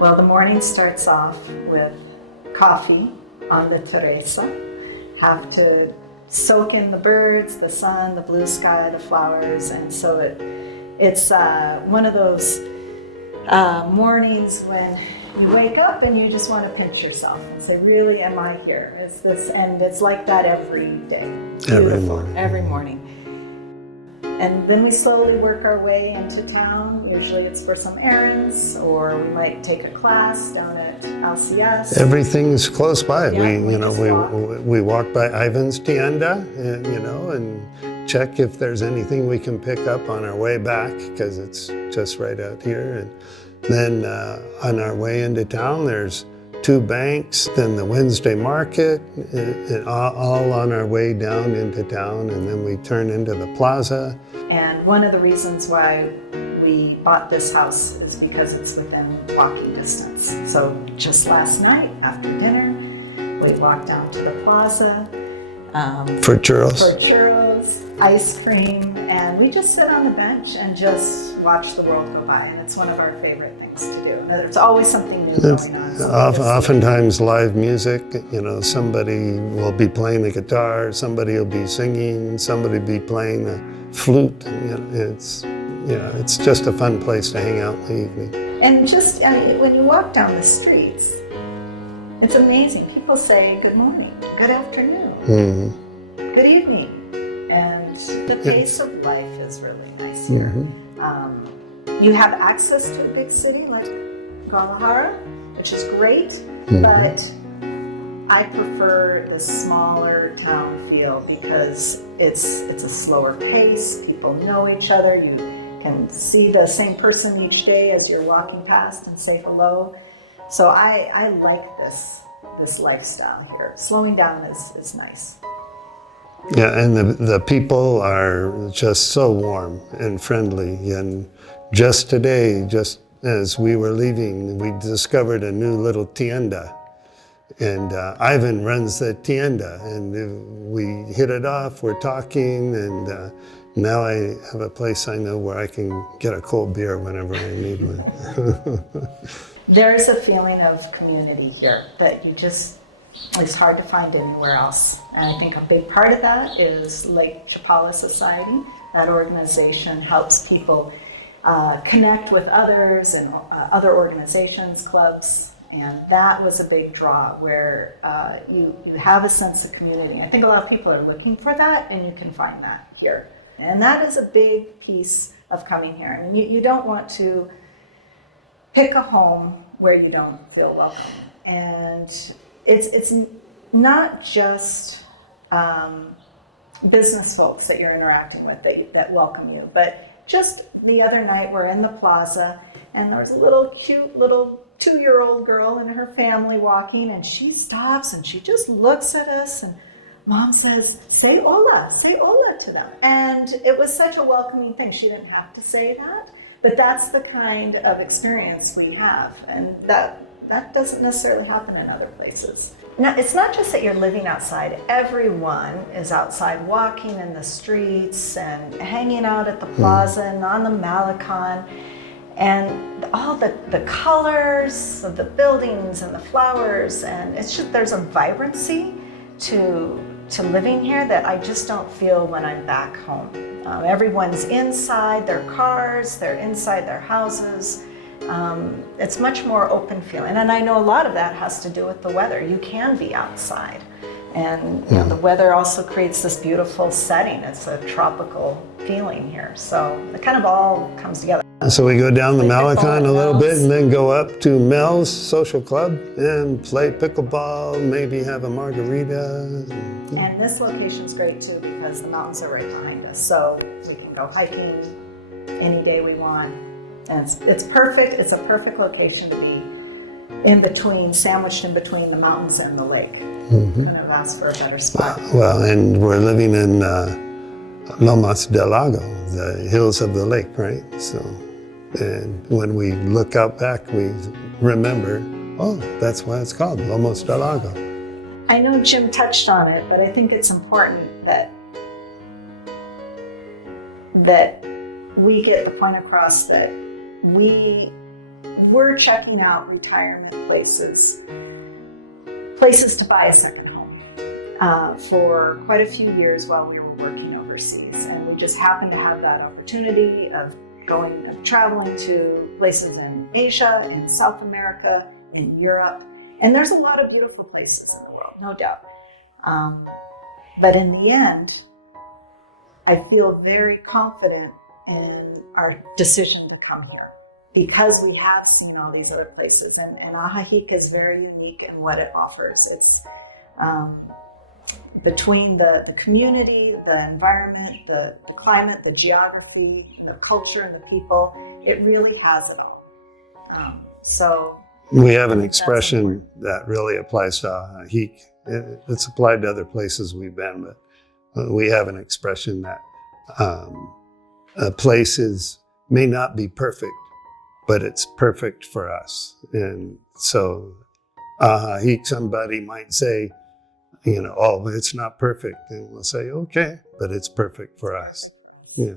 Well, the morning starts off with coffee on the terraza. Have to soak in the birds, the sun, the blue sky, the flowers, and so it's one of those mornings when you wake up and you just want to pinch yourself and say, really, am I here? It's this, and it's like that every day. Beautiful, every morning. And then we slowly work our way into town. Usually it's for some errands, or we might take a class down at LCS. Everything's close by. Yeah, we walk by Ivan's tienda, and check if there's anything we can pick up on our way back, because it's just right out here. And then on our way into town, there's 2 banks, then the Wednesday market, all on our way down into town, and then we turn into the Plaza. And one of the reasons why we bought this house is because it's within walking distance. So just last night after dinner, we walked down to the Plaza for churros. Ice cream, and we just sit on the bench and just watch the world go by. And it's one of our favorite things to do. There's always something new going on. Oftentimes live music, somebody will be playing the guitar, somebody will be singing, somebody will be playing the flute. It's just a fun place to hang out in the evening. And just, when you walk down the streets, it's amazing. People say good morning, good afternoon, good evening. And the pace of life is really nice here. You have access to a big city like Guadalajara, which is great, but I prefer the smaller town feel because it's a slower pace. People know each other. You can see the same person each day as you're walking past and say hello. So I like this lifestyle here. Slowing down is nice. Yeah, and the people are just so warm and friendly. And just today, just as we were leaving, we discovered a new little tienda. And Ivan runs the tienda, and we hit it off, we're talking, and now I have a place I know where I can get a cold beer whenever I need one. There's a feeling of community here that it's hard to find anywhere else. And I think a big part of that is Lake Chapala Society. That organization helps people connect with others and other organizations, clubs, and that was a big draw where you have a sense of community. I think a lot of people are looking for that, and you can find that here. And that is a big piece of coming here. I mean, you don't want to pick a home where you don't feel welcome. And it's not just business folks that you're interacting with that welcome you, but just the other night we're in the Plaza, and there's a cute little 2-year-old girl and her family walking, and she stops and she just looks at us, and Mom says, say hola to them. And it was such a welcoming thing. She didn't have to say that, but that's the kind of experience we have, and that doesn't necessarily happen in other places. Now, it's not just that you're living outside. Everyone is outside walking in the streets and hanging out at the Plaza and on the Malecon. And all the colors of the buildings and the flowers, and it's just, there's a vibrancy to living here that I just don't feel when I'm back home. Everyone's inside their cars, they're inside their houses. It's much more open feeling, and I know a lot of that has to do with the weather. You can be outside, and the weather also creates this beautiful setting. It's a tropical feeling here, so it kind of all comes together. So we go down the Malecon a little bit and then go up to Mel's Social Club and play pickleball, maybe have a margarita. And this location's great too because the mountains are right behind us, so we can go hiking any day we want. And it's perfect. It's a perfect location to be sandwiched in between the mountains and the lake. Couldn't have asked for a better spot. Well, and we're living in Lomas del Lago, the hills of the lake, right? So, and when we look out back, we remember, that's why it's called Lomas del Lago. I know Jim touched on it, but I think it's important that we get the point across that we we're checking out retirement places to buy a second home for quite a few years while we were working overseas. And we just happened to have that opportunity of going and traveling to places in Asia, in South America, in Europe. And there's a lot of beautiful places in the world, no doubt. But in the end, I feel very confident in our decision to come here because we have seen all these other places. And Ajijic is very unique in what it offers. It's between the community, the environment, the climate, the geography, the culture, and the people, it really has it all. So we have an expression that really applies to Ajijic. It's applied to other places we've been, but we have an expression that places may not be perfect, but it's perfect for us. And so Ajijic, somebody might say, oh, it's not perfect. And we'll say, okay, but it's perfect for us. Yeah.